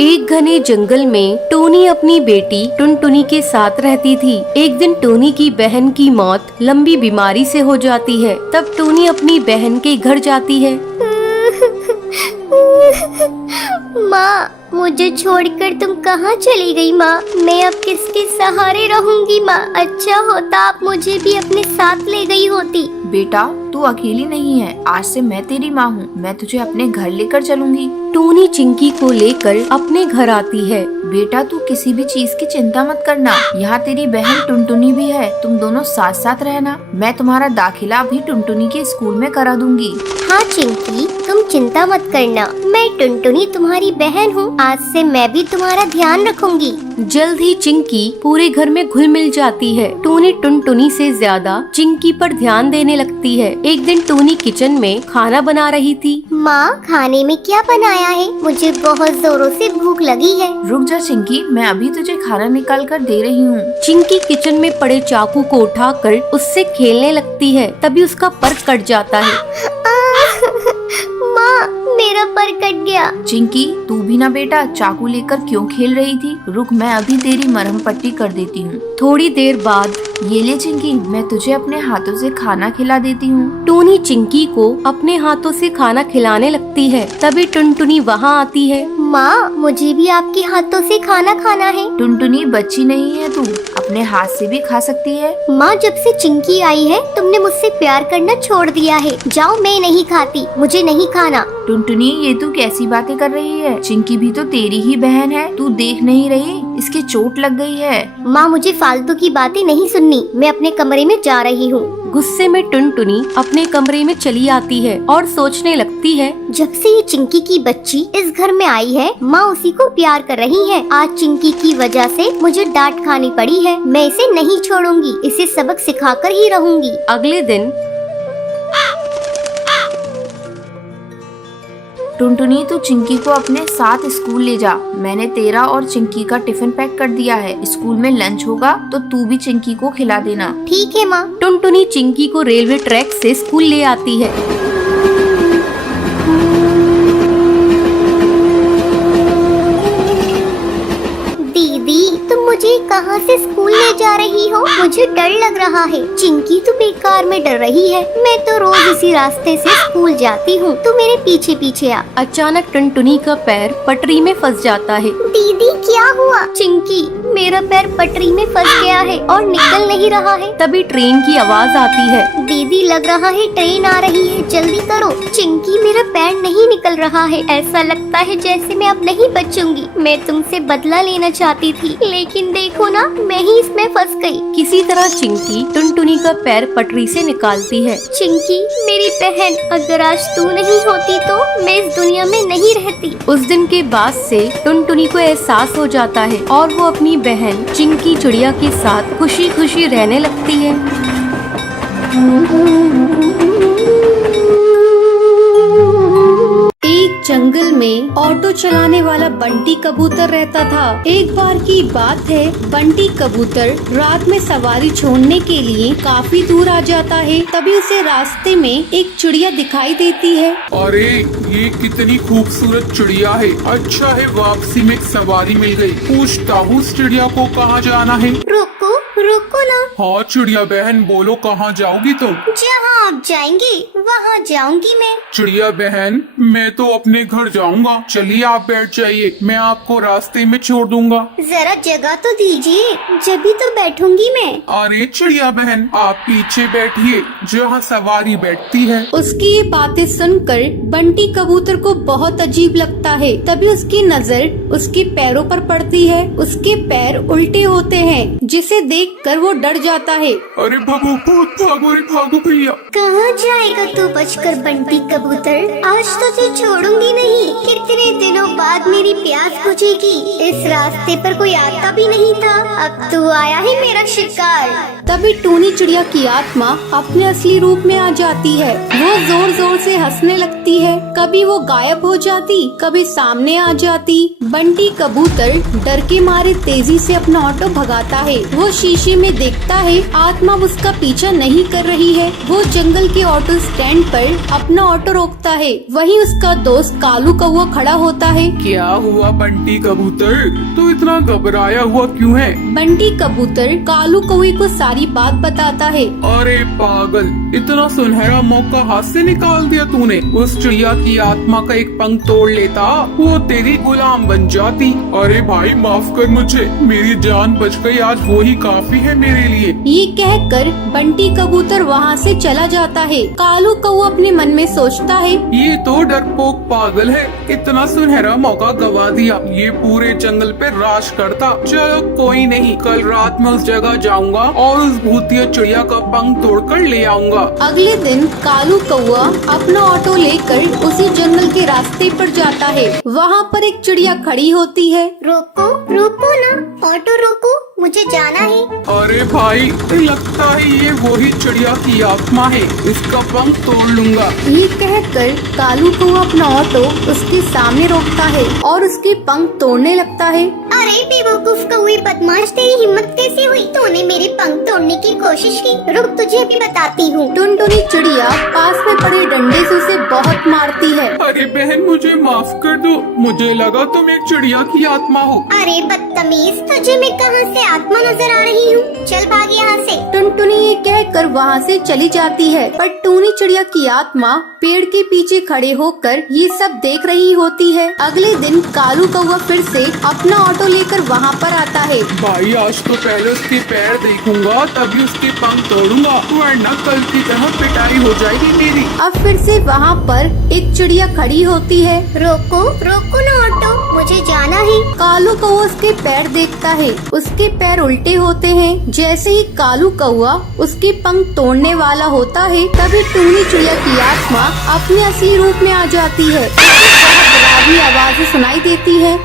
एक घने जंगल में टोनी अपनी बेटी टुनटुनी के साथ रहती थी। एक दिन टोनी की बहन की मौत लंबी बीमारी से हो जाती है। तब टोनी अपनी बहन के घर जाती है। माँ, मुझे छोड़कर तुम कहाँ चली गई माँ? मैं अब किसके सहारे रहूंगी माँ? अच्छा होता आप मुझे भी अपने साथ ले गई होती। बेटा, तू अकेली नहीं है। आज से मैं तेरी माँ हूँ। मैं तुझे अपने घर लेकर चलूंगी। टोनी चिंकी को लेकर अपने घर आती है। बेटा, तू किसी भी चीज की चिंता मत करना। यहाँ तेरी बहन टुनटुनी भी है। तुम दोनों साथ साथ रहना। मैं तुम्हारा दाखिला भी टुनटुनी के स्कूल में करा दूंगी। हाँ चिंकी, तुम चिंता मत करना। मैं टुनटुनी तुम्हारी बहन हूँ। आज से मैं भी तुम्हारा ध्यान रखूंगी। जल्द ही चिंकी पूरे घर में घुल मिल जाती है। टोनी टुनटुनी से ज्यादा चिंकी पर ध्यान देने लगती है। एक दिन टोनी किचन में खाना बना रही थी। माँ, खाने में क्या बनाया है? मुझे बहुत जोरों से भूख लगी है। रुक जा चिंकी, मैं अभी तुझे खाना निकाल कर दे रही हूँ। चिंकी किचन में पड़े चाकू को उठाकर उससे खेलने लगती है। तभी उसका पर कट जाता है। माँ, मेरा पर कट गया। चिंकी, तू भी ना बेटा चाकू लेकर क्यों खेल रही थी? रुक, मैं अभी तेरी मरहम पट्टी कर देती हूँ। थोड़ी देर बाद ये ले चिंकी, मैं तुझे अपने हाथों से खाना खिला देती हूँ। टोनी चिंकी को अपने हाथों से खाना खिलाने लगती है। तभी टुनटुनी वहाँ आती है। माँ, मुझे भी आपके हाथों से खाना खाना है। टुनटुनी, बच्ची नहीं है तू, अपने हाथ से भी खा सकती है। माँ, जब से चिंकी आई है तुमने मुझसे प्यार करना छोड़ दिया है। जाओ, मैं नहीं खाती, मुझे नहीं खाना। टुनटुनी, ये तू कैसी बातें कर रही है? चिंकी भी तो तेरी ही बहन है। तू देख नहीं रही इसके चोट लग गई है। माँ, मुझे फालतू की बातें नहीं सुननी। मैं अपने कमरे में जा रही हूँ। गुस्से में टुनटुनी अपने कमरे में चली आती है और सोचने लगती है, जब से ये चिंकी की बच्ची इस घर में आई है, माँ उसी को प्यार कर रही है। आज चिंकी की वजह से मुझे डांट खानी पड़ी है। मैं इसे नहीं छोड़ूंगी, इसे सबक सिखाकर ही रहूंगी। अगले दिन टुनटुनी, तू चिंकी को अपने साथ स्कूल ले जा। मैंने तेरा और चिंकी का टिफिन पैक कर दिया है। स्कूल में लंच होगा तो तू भी चिंकी को खिला देना। ठीक है माँ। टुनटुनी चिंकी को रेलवे ट्रैक से स्कूल ले आती है। दीदी, तुम मुझे कहाँ से स्कूल ले जा रही हो? मुझे डर लग रहा है। चिंकी तो बेकार में डर रही है। मैं तो रोज इसी रास्ते से स्कूल जाती हूँ। तू मेरे पीछे पीछे आ। अचानक टुनटुनी का पैर पटरी में फंस जाता है। दीदी, क्या हुआ? चिंकी, मेरा पैर पटरी में फंस गया है और निकल नहीं रहा है। तभी ट्रेन की आवाज आती है। दीदी, लग रहा है ट्रेन आ रही है, जल्दी करो। चिंकी, मेरा पैर नहीं निकल रहा है। ऐसा लगता है जैसे मैं अब नहीं बचूंगी। मैं तुमसे बदला लेना चाहती थी, लेकिन देखो ना, मैं ही इसमें फंस गई। किसी तरह चिंकी टुनटुनी का पैर पटरी से निकालती है। चिंकी, मेरी बहन, अगर आज तू नहीं होती तो मैं इस दुनिया में नहीं रहती। उस दिन के बाद से टुनटुनी को एहसास हो जाता है और वो अपनी बहन चिंकी चिड़िया के साथ खुशी खुशी रहने लगती है। एक जंगल में ऑटो चलाने वाला बंटी कबूतर रहता था। एक बार की बात है, बंटी कबूतर रात में सवारी छोड़ने के लिए काफी दूर आ जाता है। तभी उसे रास्ते में एक चिड़िया दिखाई देती है। अरे, ये कितनी खूबसूरत चिड़िया है। अच्छा है, वापसी में एक सवारी मिल गई। पूछता हूँ उस चिड़िया को कहाँ जाना है। रुको रुको ना। हाँ चिड़िया बहन, बोलो कहाँ जाओगी तुम? जहाँ आप जाएंगे वहाँ जाऊंगी मैं। चिड़िया बहन, मैं तो अपने घर जाऊंगा। चलिए आप बैठ जाइए, मैं आपको रास्ते में छोड़ दूंगा। जरा जगह तो दीजिए, जब भी तो बैठूंगी मैं। अरे चिड़िया बहन, आप पीछे बैठिए जहाँ सवारी बैठती है। उसकी ये बातें सुनकर बंटी कबूतर को बहुत अजीब लगता है। तभी उसकी नजर उसके पैरों पर पड़ती है। उसके पैर उल्टे होते हैं, जिसे देखकर वो डर जाता है। अरे भागो, बहुत भागो रे, भागो भैया। कहाँ जाएगा तू बचकर बंटी कबूतर? आज तो तुझे छोड़ूंगी नहीं। कितने दिनों बाद मेरी प्यास बुझेगी। इस रास्ते पर कोई आता भी नहीं था, अब तू आया है मेरा शिकार। तभी टूनी चिड़िया की आत्मा अपने असली रूप में आ जाती है। वो जोर जोर से हंसने लगती है। कभी वो गायब हो जाती, कभी सामने आ जाती। बंटी कबूतर डर के मारे तेजी से अपना ऑटो भगाता है। वो शीशे में देखता है आत्मा उसका पीछा नहीं कर रही है। वो जंगल के ऑटो स्टैंड पर अपना ऑटो रोकता है। वहीं उसका दोस्त कालू कौवा खड़ा होता है। क्या हुआ बंटी कबूतर, तू इतना घबराया हुआ क्यों है? बंटी कबूतर कालू कौवे को सारी बात बताता है। अरे पागल, इतना सुनहरा मौका हाथ से निकाल दिया तूने। उस चिड़िया की आत्मा का एक पंख तोड़ लेता, वो तेरी गुलाम बन जाती। अरे भाई माफ कर मुझे, मेरी जान बच गई, आज वो ही काफी है मेरे लिए। ये कहकर बंटी कबूतर वहाँ से चला जाता है। कालू कौवा अपने मन में सोचता है, ये तो डरपोक पागल है, इतना सुनहरा मौका गवा दिया। ये पूरे जंगल पे राज करता। चलो कोई नहीं, कल रात में उस जगह जाऊंगा और उस भूतिया चिड़िया का पंख तोड़कर ले आऊंगा। अगले दिन कालू कौवा अपना ऑटो लेकर उसी जंगल के रास्ते पर जाता है। वहाँ पर एक चिड़िया खड़ी होती है। रोको रोको ना, ऑटो रोको, मुझे जाना है। अरे भाई, लगता है ये वही चिड़िया की आत्मा है, इसका पंख तोड़ लूंगा। ये कहकर कालू कौवा अपना ऑटो उसके सामने रोकता है और उसके पंख तोड़ने लगता है। अरे बेवकूफ कौवे बदमाश, तेरी हिम्मत कैसे हुई? तूने मेरे पंख तोड़ने की कोशिश की। रुक, तुझे अभी बताती हूँ। टुनटुनी चिड़िया पास में पड़े डंडे से उसे बहुत मारती है। अरे बहन, मुझे माफ कर दो, मुझे लगा तुम एक चिड़िया की आत्मा हो। अरे बदतमीज, तुझे मैं कहाँ से आत्मा नजर आ रही हूँ? चल भाग यहाँ से। टुनटुनी ये कहकर वहाँ से चली जाती है, पर टूनी चिड़िया की आत्मा पेड़ के पीछे खड़े होकर ये सब देख रही होती है। अगले दिन कालू कौवा फिर से अपना ऑटो लेकर वहाँ पर आता है। भाई आज तो पहले उसके पैर देखूंगा, तभी उसके पंख तोड़ूंगा, वरना कल की तरह पिटाई हो जाएगी मेरी। अब फिर से वहाँ पर एक चिड़िया खड़ी होती है। रोको रोको ना ऑटो, मुझे जाना है। कालू कौवा उसके पैर देखता है, उसके पैर उल्टे होते हैं। जैसे ही कालू कौवा उसके पंख तोड़ने वाला होता है, तभी टूनी चिड़िया की आत्मा अपने असली रूप में आ जाती है। बहुत डरावनी आवाज़ें सुनाई देती है।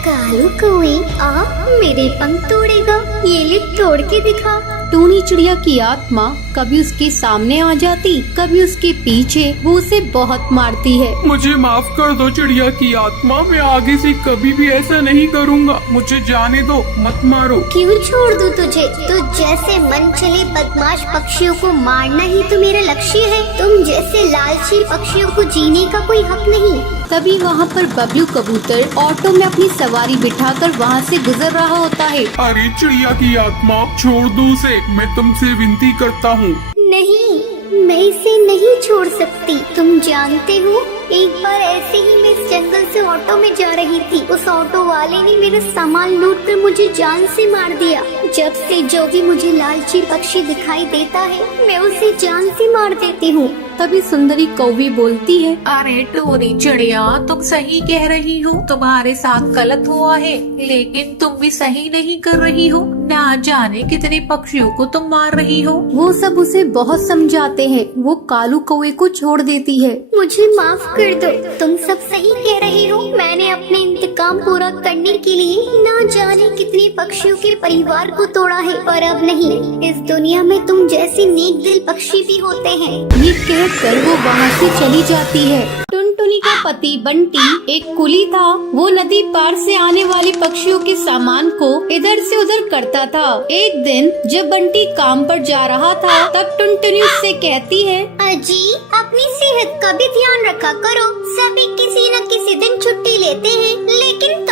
कालू कौवे, आ मेरे पंख तोड़ेगा? ये ले तोड़ के दिखा। टूनी चिड़िया की आत्मा कभी उसके सामने आ जाती, कभी उसके पीछे। वो उसे बहुत मारती है। मुझे माफ कर दो चिड़िया की आत्मा, मैं आगे से कभी भी ऐसा नहीं करूँगा। मुझे जाने दो, मत मारो। क्यों छोड़ दूं तुझे? तू जैसे मन चले बदमाश पक्षियों को मारना ही तो मेरा लक्ष्य है। तुम जैसे लालची पक्षियों को जीने का कोई हक नहीं। तभी वहाँ पर बबलू कबूतर ऑटो में अपनी सवारी बिठाकर वहाँ से गुजर रहा होता है। अरे चिड़िया की आत्मा, छोड़ दो उसे, मैं तुमसे विनती करता हूँ। नहीं, मैं इसे नहीं छोड़ सकती। तुम जानते हो, एक बार ऐसे ही मैं इस जंगल से ऑटो में जा रही थी। उस ऑटो वाले ने मेरा सामान लूट कर मुझे जान से मार दिया। जब से जो भी मुझे लालची पक्षी दिखाई देता है, मैं उसे जान से मार देती हूँ। तभी सुंदरी कौवी बोलती है, अरे टूनी चिड़िया, तुम सही कह रही हो, तुम्हारे साथ गलत हुआ है, लेकिन तुम भी सही नहीं कर रही हो। ना जाने कितने पक्षियों को तुम मार रही हो। वो सब उसे बहुत समझाते हैं। वो कालू कौवे को छोड़ देती है। मुझे माफ कर दो, तुम सब सही कह रही हो। मैंने अपने इंतकाम पूरा करने के लिए ना जाने कितने पक्षियों के परिवार को तोड़ा है, पर अब नहीं। इस दुनिया में तुम जैसे नेक दिल पक्षी भी होते हैं। ये कहकर वो वहाँ से चली जाती है। टुनटुनी का पति बंटी एक कुली था। वो नदी पार से आने वाले पक्षियों के सामान को इधर से उधर करता था। एक दिन जब बंटी काम पर जा रहा था, तब टुनटुनी उससे कहती है, अजी, अपनी सेहत का भी ध्यान रखा करो। सभी किसी न किसी दिन छुट्टी लेते हैं, लेकिन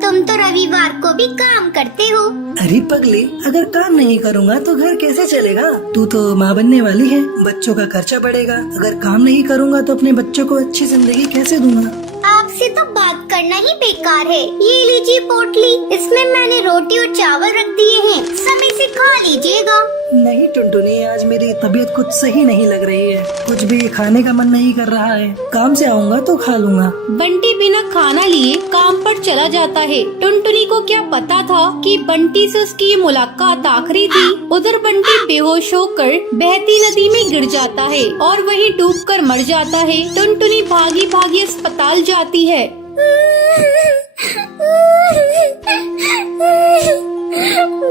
तुम तो रविवार को भी काम करते हो। अरे पगली, अगर काम नहीं करूँगा तो घर कैसे चलेगा? तू तो माँ बनने वाली है, बच्चों का खर्चा बढ़ेगा। अगर काम नहीं करूँगा तो अपने बच्चों को अच्छी जिंदगी कैसे दूंगा? आपसे तो बात करना ही बेकार है। ये लीजिए पोटली, इसमें मैंने रोटी और चावल रख दिए हैं, समय से खा लीजिएगा। नहीं टुनटुनी, आज मेरी तबीयत कुछ सही नहीं लग रही है, कुछ भी खाने का मन नहीं कर रहा है। काम से आऊँगा तो खा लूँगा। बंटी बिना खाना लिए काम पर चला जाता है। टुनटुनी को क्या पता था कि बंटी से उसकी ये मुलाकात आखिरी थी। उधर बंटी बेहोश होकर बहती नदी में गिर जाता है और वहीं डूबकर मर जाता है। टुनटुनी भागी भागी अस्पताल जाती है।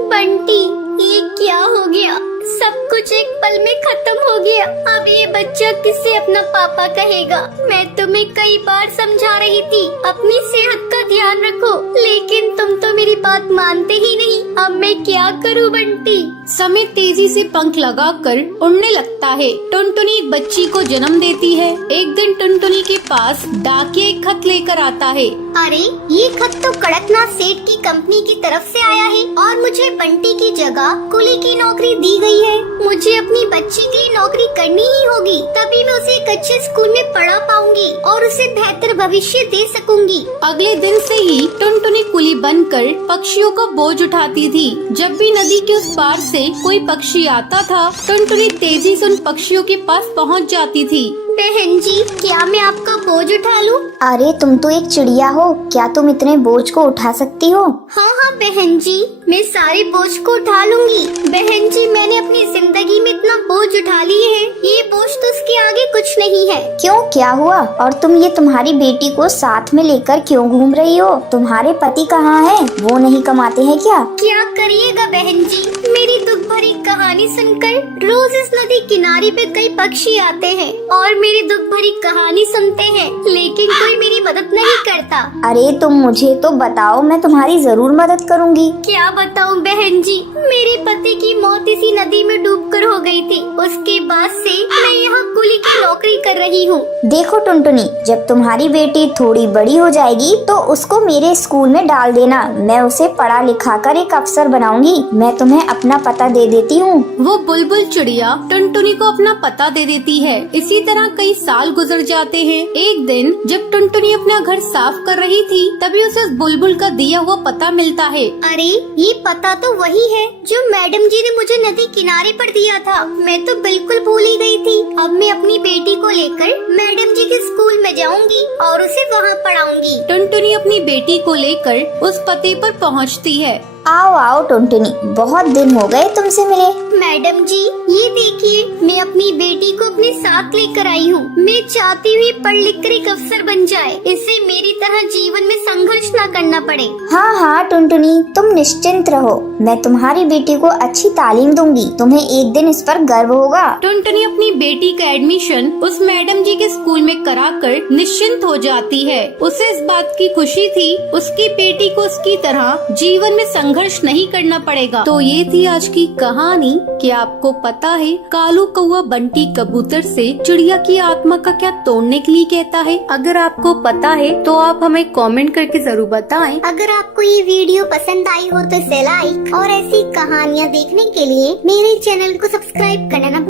बंटी, ये क्या हो गया? सब कुछ एक पल में खत्म हो गया। अब ये बच्चा किससे अपना पापा कहेगा? मैं तुम्हें कई बार समझा रही थी, अपनी सेहत का ध्यान रखो, लेकिन तुम तो मेरी बात मानते ही नहीं। अब मैं क्या करूँ बंटी? समय तेजी से पंख लगाकर उड़ने लगता है। टुनटुनी एक बच्ची को जन्म देती है। एक दिन टुनटुनी के पास डाकिया एक खत लेकर आता है। अरे ये खत तो कड़कनाथ सेठ की कंपनी की तरफ से आया है और मुझे बंटी की जगह कुली की नौकरी दी गई है। मुझे अपनी बच्ची के लिए नौकरी करनी ही होगी, तभी मैं उसे एक अच्छे स्कूल में पढ़ा पाऊंगी और उसे बेहतर भविष्य दे सकूंगी। अगले दिन से ही टुनटुनी कुली बनकर पक्षियों का बोझ उठाती थी। जब भी नदी के उस पार से कोई पक्षी आता था, टुनटुनी तेजी से उन पक्षियों के पास पहुंच जाती थी। बहन जी, क्या मैं आपका बोझ उठा लूं? अरे तुम तो एक चिड़िया हो, क्या तुम इतने बोझ को उठा सकती हो? हाँ हाँ बहन जी, मैं सारे बोझ को उठा लूंगी। बहन जी, मैंने अपनी जिंदगी में इतना बोझ उठा लिए है, ये बोझ तो उसके आगे कुछ नहीं है। क्यों, क्या हुआ? और तुम ये तुम्हारी बेटी को साथ में लेकर क्यों घूम रही हो? तुम्हारे पति कहाँ हैं? वो नहीं कमाते हैं क्या? क्या करिएगा बहन जी, मेरी दुख भरी कहानी सुनकर रोज इस नदी किनारे पे कई पक्षी आते हैं और मेरी दुख भरी कहानी सुनते हैं, लेकिन कोई मेरी मदद नहीं करता। अरे तुम मुझे तो बताओ, मैं तुम्हारी जरूर मदद करूंगी। क्या बताऊं बहन जी, मेरे पति की मौत इसी नदी में डूबकर हो गई थी। उसके बाद से मैं यहाँ कुली की नौकरी कर रही हूँ। देखो टुनटुनी, जब तुम्हारी बेटी थोड़ी बड़ी हो जाएगी तो उसको मेरे स्कूल में डाल देना। मैं उसे पढ़ा लिखा कर एक अफसर बनाऊंगी। मैं तुम्हें अपना पता दे देती हूँ। वो बुलबुल चिड़िया टुनटुनी को अपना पता दे देती है। इसी तरह कई साल गुजर जाते हैं। एक दिन जब टुनटुनी अपना घर साफ कर रही थी, तभी उसे उस बुलबुल का दिया हुआ पता मिलता है। अरे ये पता तो वही है जो मैडम जी ने मुझे नदी किनारे पर दिया था। मैं तो बिल्कुल भूल ही गई थी। अब मैं अपनी बेटी को लेकर मैडम जी के स्कूल में जाऊंगी और उसे वहाँ पढ़ाऊंगी। टुनटुनी अपनी बेटी को लेकर उस पते पर पहुँचती है। आओ आओ टुनटुनी, बहुत दिन हो गए तुमसे मिले। मैडम जी, ये देखिए, मैं अपनी बेटी को अपने साथ लेकर आई हूँ। मैं चाहती हुई पढ़ लिख कर एक अफसर बन जाए, इससे मेरी तरह जीवन में संघर्ष न करना पड़े। हाँ हाँ टुनटुनी, तुम निश्चिंत रहो, मैं तुम्हारी बेटी को अच्छी तालीम दूंगी। तुम्हें एक दिन इस पर गर्व होगा। टुनटुनी अपनी बेटी का एडमिशन उस मैडम जी के स्कूल में कराकर निश्चिंत हो जाती है। उसे इस बात की खुशी थी, उसकी बेटी को उसकी तरह जीवन में संघर्ष नहीं करना पड़ेगा। तो ये थी आज की कहानी। क्या आपको पता है कालू कौवा बंटी कबूतर से चिड़िया की आत्मा का क्या तोड़ने के लिए कहता है? अगर आपको पता है तो आप हमें कमेंट करके जरूर बताएं। अगर आपको ये वीडियो पसंद आई हो तो इसे लाइक और ऐसी कहानियाँ देखने के लिए मेरे चैनल को सब्सक्राइब करना ना